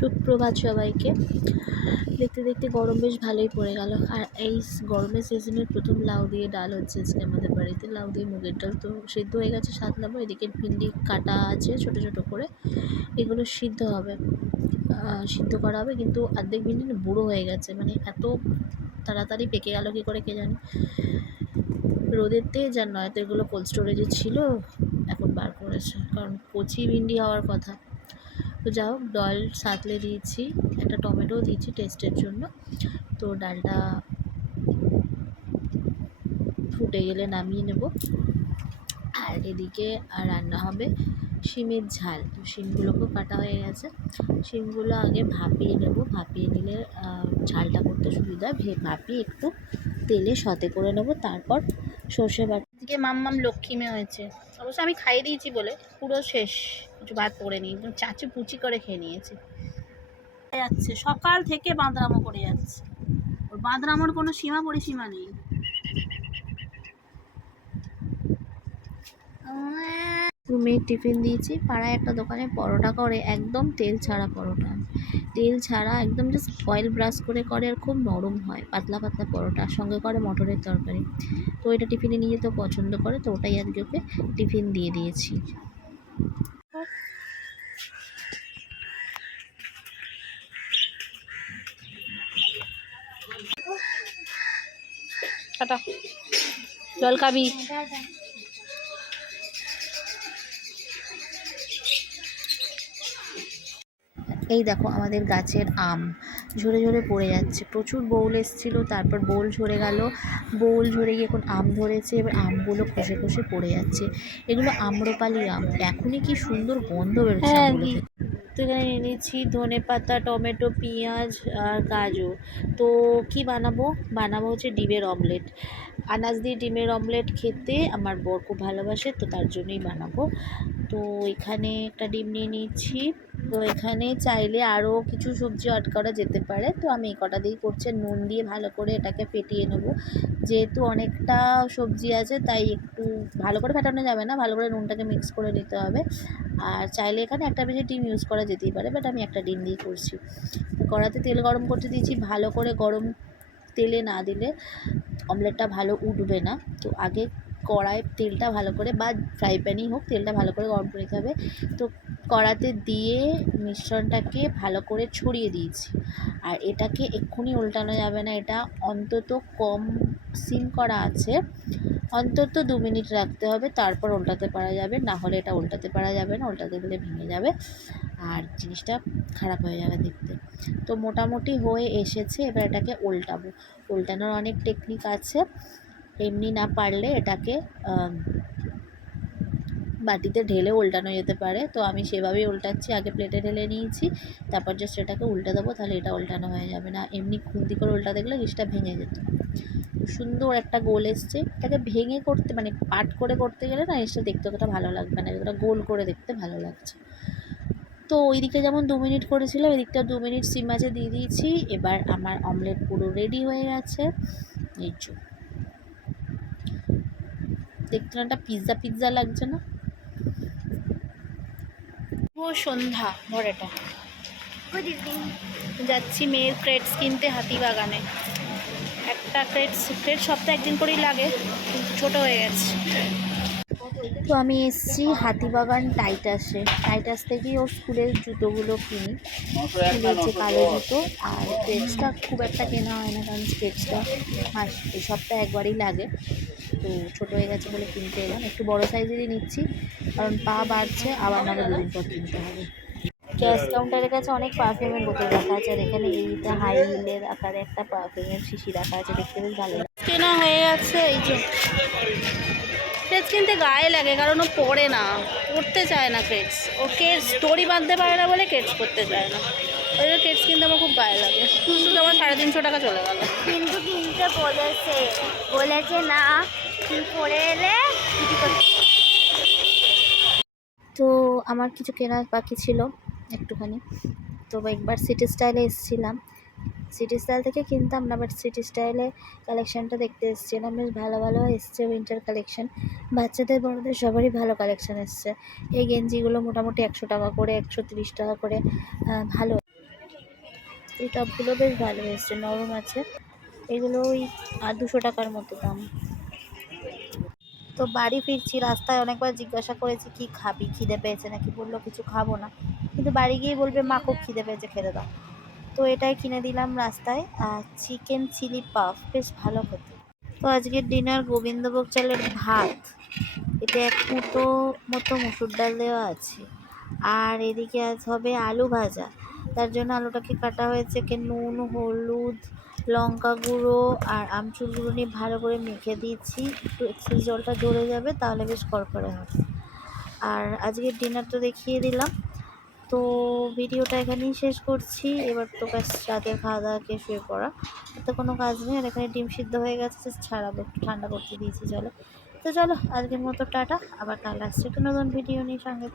সুপ্রভাত সবাইকে। দেখতে দেখতে গরম বেশ ভালোই পড়ে গেল। আর এই গরমের সিজনের প্রথম লাউ দিয়ে ডাল হচ্ছে আজকে আমাদের বাড়িতে। লাউ দিয়ে মুগের ডাল তো সিদ্ধ হয়ে গেছে, সাতলাবো। এদিকে ভিন্ডি কাটা আছে ছোট ছোট করে, এগুলো সিদ্ধ হবে, সিদ্ধ করা হবে। কিন্তু অর্ধেক ভিন্ডি না বুড়ো হয়ে গেছে, মানে এত তাড়াতাড়ি পেকে গেল কী করে কে জানে। রোদের তেজ আর নয়তো এগুলো কোল্ড স্টোরেজে ছিল, এখন বার করেছে, কারণ কচি ভিন্ডি হওয়ার কথা। তো যা হোক, ডাল সাঁতলে দিয়েছি, একটা টমেটোও দিয়েছি টেস্টের জন্য। তো ডালটা ফুটে গেলে নামিয়ে নেব। আর এদিকে রান্না হবে শিমের ঝাল। তো শিমগুলোকেও কাটা হয়ে গেছে, শিমগুলো আগে ভাপিয়ে নেব। ভাপিয়ে নিলে ঝালটা করতে সুবিধা। ভাপিয়ে একটু তেলে সতে করে নেব, তারপর সর্ষে বাটা। এদিকে মাম্মাম লক্ষ্মী হয়েছে, অবশ্য আমি খাইয়ে দিয়েছি বলে পুরো শেষ, কিছু ভাত পড়ে নিই, চাচি পুচি করে খেয়ে নিয়েছে। যাচ্ছে সকাল থেকে বাঁদরামো করে যাচ্ছে, ওর বাঁদরামোর কোনো সীমা পরিসীমা নেই। মেয়ের টিফিন দিয়েছি, পাড়ায় একটা দোকানে পরোটা করে, একদম তেল ছাড়া পরোটা, তেল ছাড়া একদম জাস্ট অয়েল ব্রাশ করে করে, আর খুব নরম হয়, পাতলা পাতলা পরোটা। সঙ্গে করে মটরের তরকারি। তো এটা টিফিনে নিয়ে যেতে পছন্দ করে, তো ওটাই আজকে ওকে টিফিন দিয়ে দিয়েছি। জল খাবি? এই দেখো আমাদের গাছের আম ঝরে ঝরে পড়ে যাচ্ছে। প্রচুর বউল এসেছিল, তারপর বউল ঝরে গেল, বউল ঝরে গিয়ে এখন আম ধরেছে। এবার আমগুলো খসে খসে পড়ে যাচ্ছে। এগুলো আম্রপালি আম, এখনই কি সুন্দর গন্ধ বেরোচ্ছে আমগুলো থেকে। তো এখানে এনেছি ধনে পাতা, টমেটো, পেঁয়াজ আর গাজর। তো কি বানাবো হচ্ছে ডিমের অমলেট। আনাজ দিয়ে ডিমের অমলেট খেতে আমার বর খুব ভালোবাসে, তো তার জন্যই বানাবো। তো এখানে একটা ডিম নিয়ে নিচ্ছি। তো এখানে চাইলে আরও কিছু সবজি অ্যাড করা যেতে পারে, তো আমি এই কটা দিয়েই করছি। নুন দিয়ে ভালো করে এটাকে ফেটিয়ে নেব। যেহেতু অনেকটা সবজি আছে, তাই একটু ভালো করে ফেটানো যাবে না, ভালো করে নুনটাকে মিক্স করে নিতে হবে। আর চাইলে এখানে একটা বেশি ডিম ইউজ করা যেতেই পারে, বাট আমি একটা ডিম দিয়ে করছি। কড়াতে তেল গরম করতে দিয়েছি, ভালো করে গরম তেলে না দিলে অমলেটটা ভালো উঠবে না। তো আগে কড়ায় তেলটা ভালো করে, বা ফ্রাই প্যানই হোক, তেলটা ভালো করে গরম করে নিতে হবে। তো কড়াতে দিয়ে মিশ্রণটাকে ভালো করে ছড়িয়ে দিয়েছি। আর এটাকে এক্ষুনি উল্টানো যাবে না, এটা অন্তত কম সিম করা আছে, অন্তত 2 মিনিট রাখতে হবে, তারপর উল্টাতে পারা যাবে। না হলে এটা উল্টাতে পারা যাবে না, উল্টাতে গেলে ভেঙে যাবে আর জিনিসটা খারাপ হয়ে যাবে দেখতে। তো মোটামুটি হয়ে এসেছে, এবার এটাকে উল্টানোর অনেক টেকনিক আছে। এমনি না পারলে এটাকে বাটিতে ঢেলে উল্টানো যেতে পারে। তো আমি সেভাবেই উল্টাচ্ছি, আগে প্লেটে ঢেলে নিয়েছি, তারপর জাস্ট এটাকে উল্টে দেবো, তাহলে এটা উল্টানো হয়ে যাবে না। এমনি খুন্তি করে উল্টা দেখলে জিনিসটা ভেঙে যেত। সুন্দর একটা গোল এসছে। এটাকে ভেঙে করতে, মানে পাট করে করতে গেলে না জিনিসটা দেখতে অতটা ভালো লাগবে না, যতটা গোল করে দেখতে ভালো লাগছে। তো ওই দিকটা যেমন 2 মিনিট করেছিলাম, ওই দিকটা 2 মিনিট সিম আঁচে দিয়ে দিয়েছি। এবার আমার অমলেট পুরো রেডি হয়ে গেছে। এই দেখতে না পিৎজা লাগছে না? ও সন্ধ্যা ভোরেটা যাচ্ছি মেয়ের ক্রেটস কিনতে হাতিবাগানে। একটা ক্রেট সপ্তাহে একদিন করেই লাগে, কিন্তু ছোটো হয়ে গেছে। তো আমি এসেছি হাতিবাগান টাইটাস থেকেই ওর স্কুলের জুতোগুলো কিনি। কিনেছে কালো জুতো। আর ক্রেটসটা খুব একটা কেনা হয় না, কারণ ক্রেটসটা এই সপ্তাহে একবারই লাগে। তো ছোটো হয়ে গেছে বলে কিনতে এলাম, একটু বড়ো সাইজেরই নিচ্ছি, কারণ পা বাড়ছে, আবার আমাকে 2 দিন পর কিনতে হবে। গ্যাস কাউন্টারের কাছে অনেক পারফিউমের বোতল রাখা আছে, আর এখানে এইটা হাই হিলের আকারে একটা পারফিউমের শিশি রাখা আছে, দেখতে বেশ ভালো লাগে। কেনা হয়ে যাচ্ছে। এই যে ক্রেটস কিনতে গায়ে লাগে, কারণ ও পরে না, পড়তে চায় না ক্রেটস, ওকে স্টোরি বাঁধতে পারে না বলে ক্রেটস পড়তে চায় না। ওই জন্য ক্রেটস কিনতে আমার খুব গায়ে লাগে। শুধু আমার 350 টাকা চলে গেল। কিন্তু কিনতে বলেছে না, পরে এলে তো আমার কিছু কেনার বাকি ছিল একটুখানি। তো একবার সিটি স্টাইলে এসেছিলাম, সিটি স্টাইল থেকে কিনতাম না, বাট সিটি স্টাইলে কালেকশানটা দেখতে এসেছিলাম, বেশ ভালো ভালো এসছে উইন্টার কালেকশান। বাচ্চাদের বড়দের সবারই ভালো কালেকশান এসছে। এই গেঞ্জিগুলো মোটামুটি 100 টাকা করে, 130 টাকা করে, ভালো। এই টপগুলো বেশ ভালো এসছে, নরম আছে। এগুলো ওই 200 টাকার মতো দাম। তো বাড়ি ফিরছি, রাস্তায় অনেকবার জিজ্ঞাসা করেছি কি খাবি, খিদে পেয়েছে নাকি, বললো কিছু খাবো না, কিন্তু বাড়ি গিয়ে বলবে মা খুব খিদে পেয়েছে খেতে দাও। তো এটাই কিনে দিলাম রাস্তায়। চিকেন চিলি পাফ বেশ ভালো খেতে। তো আজকের ডিনার গোবিন্দভোগ চালের ভাত, এতে 1 মুঠো মতো মুসুর ডাল দেওয়া আছে। আর এদিকে আজ হবে আলু ভাজা, তার জন্য আলুটাকে কাটা হয়েছে, নুন, হলুদ, লঙ্কা গুঁড়ো আর আমচুর গুঁড়ো নিয়ে ভালো করে মেখে দিয়েছি। একটু এক্সেস জলটা ঝরে যাবে, তাহলে বেশ করকরে হবে। আর আজকের ডিনারটা দেখিয়ে দিলাম। তো ভিডিওটা এখানেই শেষ করছি। এবার তো ব্যাস রাতের খাওয়া দাওয়া খেয়ে শুয়ে পড়া, তো কোনো কাজ নেই। আর এখানে ডিম সিদ্ধ হয়ে গেছে, জাস্ট ছাড়াবো, একটু ঠান্ডা করতে দিয়েছি জলে। তো চলো আজকের মতো টাটা, আবার কাল আসছে একটা নতুন ভিডিও নিয়ে, সঙ্গে